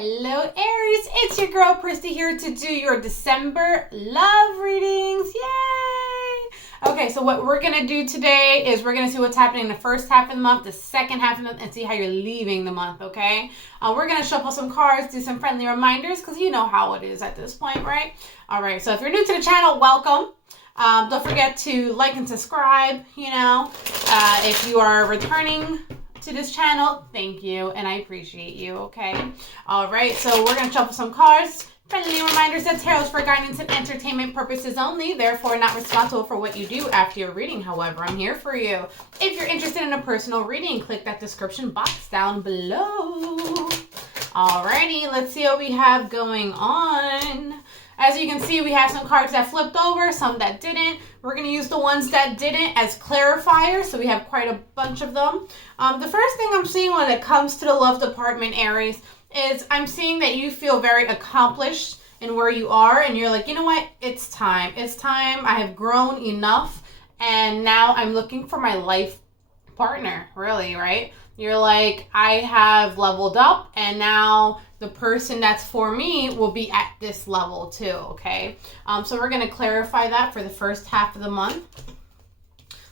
Hello Aries, it's your girl Priscy here to do your December love readings. Yay! Okay, so what we're going to do today is we're going to see what's happening in the first half of the month, the second half of the month, and see how you're leaving the month, okay? We're going to shuffle some cards, do some friendly reminders, because you know how it is at this point, right? All right, so if you're new to the channel, welcome. Don't forget to like and subscribe, if you are returning to this channel, thank you, and I appreciate you, okay? All right, so we're going to shuffle some cards. Friendly reminders that tarot is for guidance and entertainment purposes only, therefore not responsible for what you do after your reading. However, I'm here for you. If you're interested in a personal reading, click that description box down below. Alrighty, let's see what we have going on. As you can see, we have some cards that flipped over, some that didn't. We're going to use the ones that didn't as clarifiers, so we have quite a bunch of them. The first thing I'm seeing when it comes to the love department, Aries, is I'm seeing that you feel very accomplished in where you are, and you're like, you know what, it's time. It's time. I have grown enough, and now I'm looking for my life partner, really, right? You're like, I have leveled up, and now the person that's for me will be at this level too, okay? So we're going to clarify that for the first half of the month.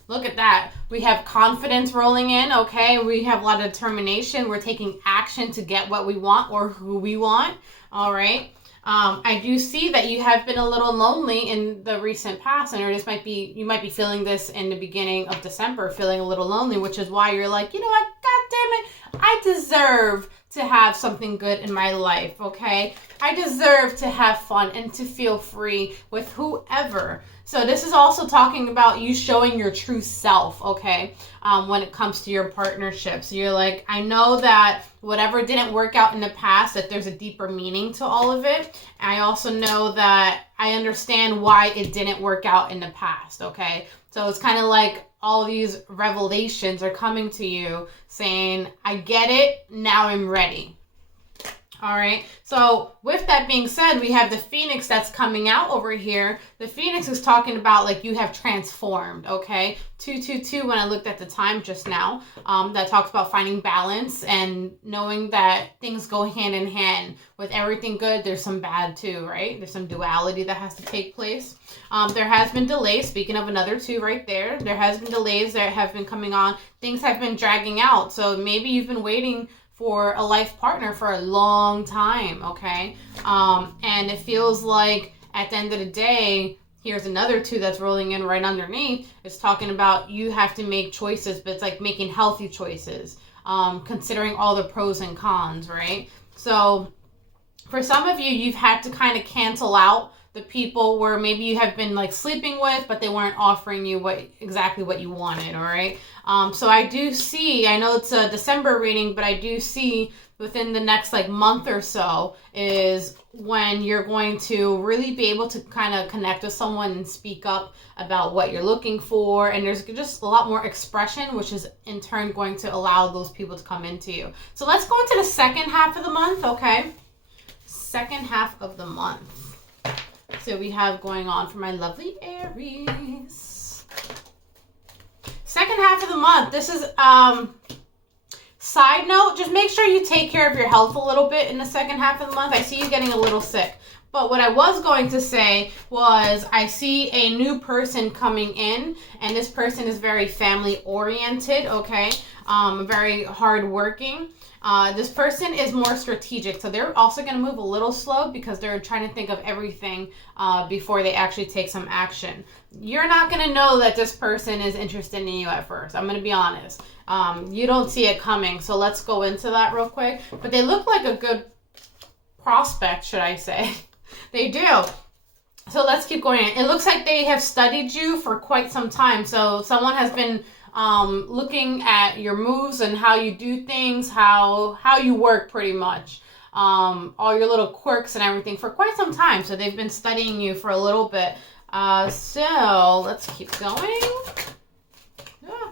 Look at that. We have confidence rolling in, okay? We have a lot of determination. We're taking action to get what we want or who we want, all right? I do see that you have been a little lonely in the recent past, and you might be feeling this in the beginning of December, feeling a little lonely, which is why you're like, you know what, God damn it, I deserve to have something good in my life, okay? I deserve to have fun and to feel free with whoever. So this is also talking about you showing your true self, okay, when it comes to your partnership. So you're like, I know that whatever didn't work out in the past, that there's a deeper meaning to all of it. I also know that I understand why it didn't work out in the past, okay? So it's kind of like all these revelations are coming to you saying, I get it, now I'm ready. All right, so with that being said, we have the Phoenix that's coming out over here. The Phoenix is talking about like you have transformed, okay? 222 when I looked at the time just now, that talks about finding balance and knowing that things go hand in hand. With everything good, there's some bad too, right? There's some duality that has to take place. There has been delays, speaking of another two right there. There has been delays that have been coming on. Things have been dragging out, so maybe you've been waiting for a life partner for a long time, okay? And it feels like at the end of the day, here's another two that's rolling in right underneath. It's talking about you have to make choices, but it's like making healthy choices, considering all the pros and cons, right? So for some of you, you've had to kind of cancel out the people where maybe you have been like sleeping with, but they weren't offering you exactly what you wanted, all right? So I do see, I know it's a December reading, but I do see within the next like month or so is when you're going to really be able to kind of connect with someone and speak up about what you're looking for. And there's just a lot more expression, which is in turn going to allow those people to come into you. So let's go into the second half of the month, okay? Second half of the month. So we have going on for my lovely Aries. Second half of the month. This is, side note, just make sure you take care of your health a little bit in the second half of the month. I see you getting a little sick. But what I was going to say was I see a new person coming in, and this person is very family oriented, okay? Very hardworking. This person is more strategic, so they're also going to move a little slow because they're trying to think of everything before they actually take some action. You're not going to know that this person is interested in you at first. I'm going to be honest. You don't see it coming, so let's go into that real quick. But they look like a good prospect, should I say. They do. So let's keep going. It looks like they have studied you for quite some time, so someone has been looking at your moves and how you do things, how you work pretty much, all your little quirks and everything for quite some time. So they've been studying you for a little bit. So let's keep going. Yeah.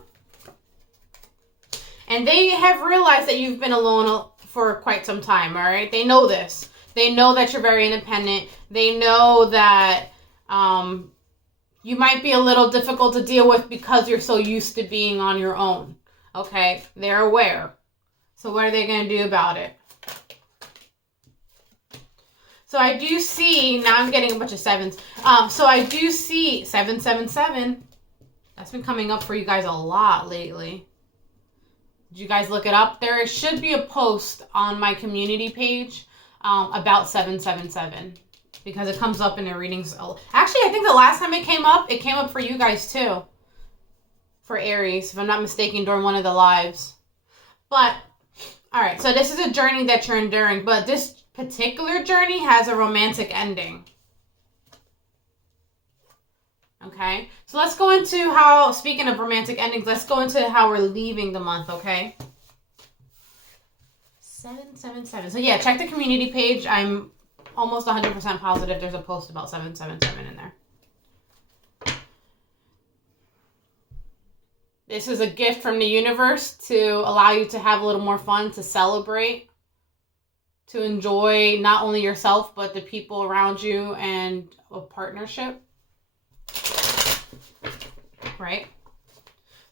And they have realized that you've been alone for quite some time, all right? They know this. They know that you're very independent. They know that you might be a little difficult to deal with because you're so used to being on your own. Okay? They're aware. So what are they going to do about it? So I do see, now I'm getting a bunch of sevens. So I do see 777. That's been coming up for you guys a lot lately. Did you guys look it up? There should be a post on my community page about 777 because it comes up in the readings. Actually, I think the last time it came up for you guys too. For Aries, if I'm not mistaken, during one of the lives. But, all right, so this is a journey that you're enduring, but this particular journey has a romantic ending. Okay, so let's go into how, speaking of romantic endings, let's go into how we're leaving the month, okay? 777. So yeah, check the community page. I'm almost 100% positive there's a post about 777 in there. This is a gift from the universe to allow you to have a little more fun, to celebrate, to enjoy not only yourself, but the people around you and a partnership. Right?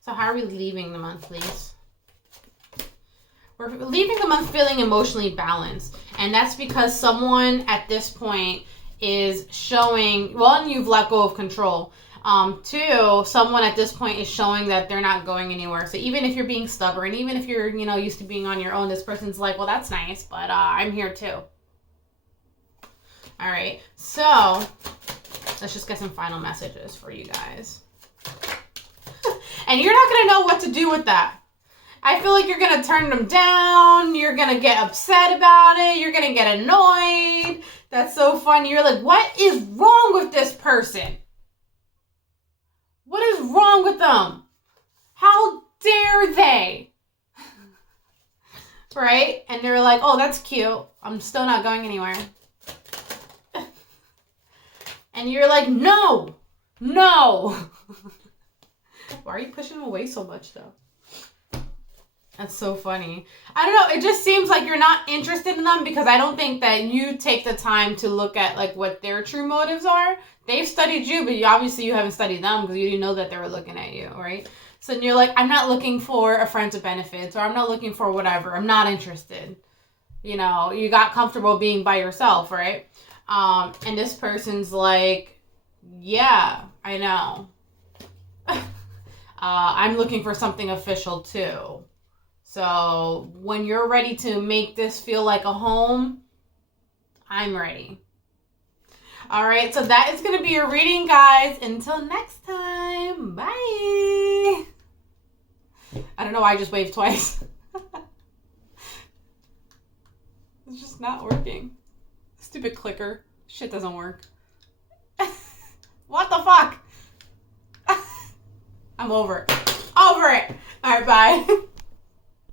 So how are we leaving the month, please? We're leaving the month feeling emotionally balanced. And that's because someone at this point is showing, one, you've let go of control. Two, someone at this point is showing that they're not going anywhere. So even if you're being stubborn, even if you're, used to being on your own, this person's like, well, that's nice, but I'm here too. All right. So let's just get some final messages for you guys. And you're not going to know what to do with that. I feel like you're going to turn them down. You're going to get upset about it. You're going to get annoyed. That's so funny. You're like, what is wrong with this person? What is wrong with them? How dare they? Right? And they're like, oh, that's cute. I'm still not going anywhere. And you're like, no. Why are you pushing them away so much, though? That's so funny. I don't know. It just seems like you're not interested in them because I don't think that you take the time to look at like what their true motives are. They've studied you, but obviously you haven't studied them because you didn't know that they were looking at you, right? So you're like, I'm not looking for a friend with benefits, or I'm not looking for whatever. I'm not interested. You got comfortable being by yourself, right? And this person's like, yeah, I know. I'm looking for something official too. So when you're ready to make this feel like a home, I'm ready. All right, so that is going to be your reading, guys. Until next time, bye. I don't know why I just waved twice. It's just not working. Stupid clicker. Shit doesn't work. What the fuck? I'm over it. Over it. All right, bye.